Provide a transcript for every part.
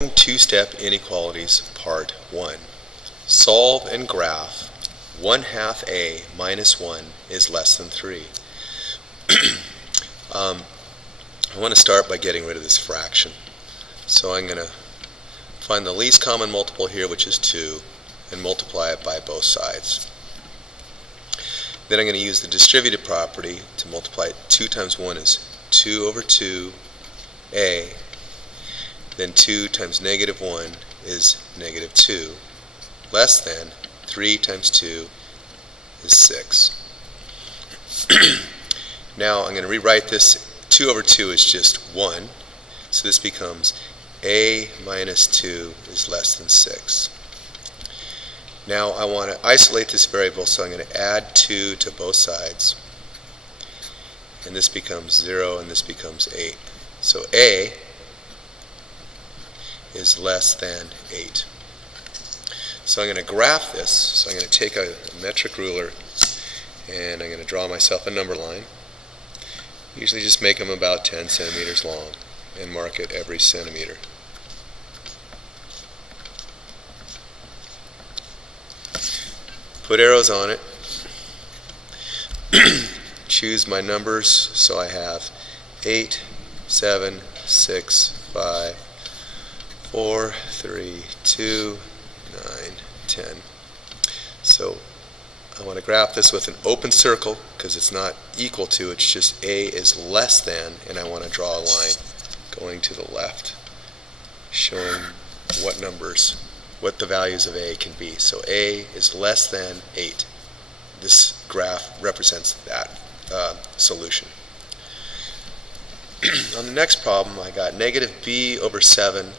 Two-step inequalities, part 1. Solve and graph 1/2 a minus 1 is less than 3. I want to start by getting rid of this fraction. So I'm going to find the least common multiple here, which is 2, and multiply it by both sides. Then I'm going to use the distributive property to multiply it. 2 times 1 is 2 over 2a. Then 2 times negative 1 is negative 2, less than 3 times 2 is 6. Now I'm going to rewrite this. 2 over 2 is just 1, so this becomes a minus 2 is less than 6. Now I want to isolate this variable, so I'm going to add 2 to both sides, and this becomes 0 and this becomes 8. So a is less than 8. So I'm going to graph this. So I'm going to take a metric ruler and I'm going to draw myself a number line. Usually just make them about 10 centimeters long and mark it every centimeter. Put arrows on it. Choose my numbers, so I have 8, 7, 6, 5, 4, 3, 2, 9, 10. So I want to graph this with an open circle because it's not equal to, it's just a is less than, and I want to draw a line going to the left showing what the values of a can be. So a is less than 8. This graph represents that solution. On the next problem, I got negative b over 7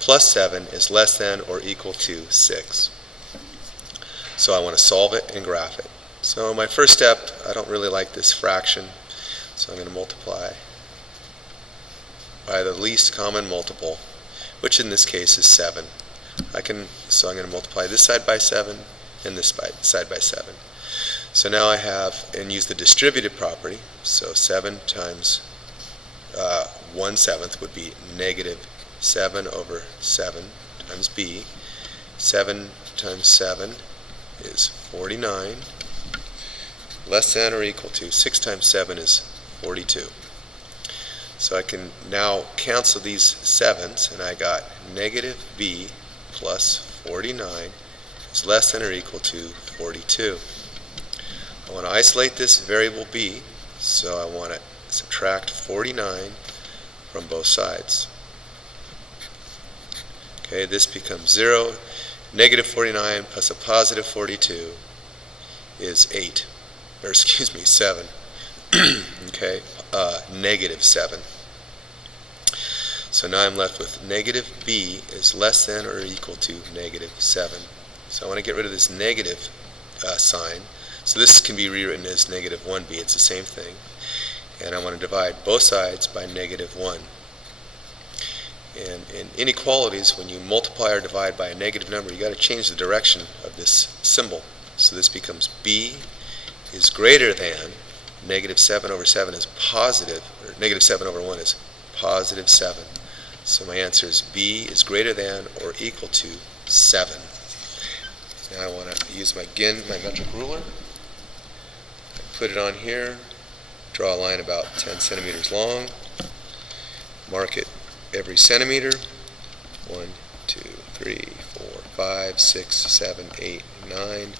plus 7 is less than or equal to 6. So I want to solve it and graph it. So my first step, I don't really like this fraction, so I'm going to multiply by the least common multiple, which in this case is 7. So I'm going to multiply this side by 7 and this side by 7. So now I have, and use the distributive property, so 7 times 1/7 would be negative 7 over 7 times b. 7 times 7 is 49, less than or equal to 6 times 7 is 42. So I can now cancel these 7's, and I got negative b plus 49 is less than or equal to 42. I want to isolate this variable b, so I want to subtract 49 from both sides. Okay, this becomes 0. Negative 49 plus a positive 42 is 8, or excuse me, 7. Okay, negative 7. So now I'm left with negative b is less than or equal to negative 7. So I want to get rid of this negative sign. So this can be rewritten as negative 1b. It's the same thing. And I want to divide both sides by negative 1. And in inequalities, when you multiply or divide by a negative number, you got to change the direction of this symbol. So this becomes b is greater than negative 7 over 7 is positive, or negative 7 over 1 is positive 7. So my answer is b is greater than or equal to 7. Now I want to use my metric ruler. Put it on here. Draw a line about 10 centimeters long. Mark it every centimeter. 1, 2, 3, 4, 5, 6, 7, 8, 9.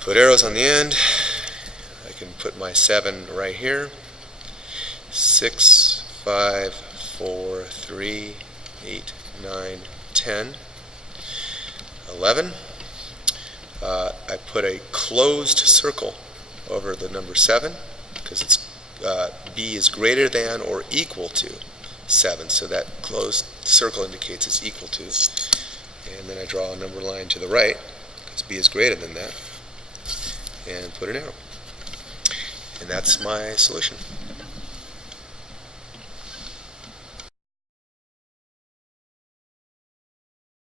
Put arrows on the end. I can put my 7 right here. 6, 5, 4, 3, 8, 9, 10, 11. I put a closed circle over the number 7 because it's b is greater than or equal to 7, so that closed circle indicates it's equal to, and then I draw a number line to the right because b is greater than that, and put an arrow, and that's my solution.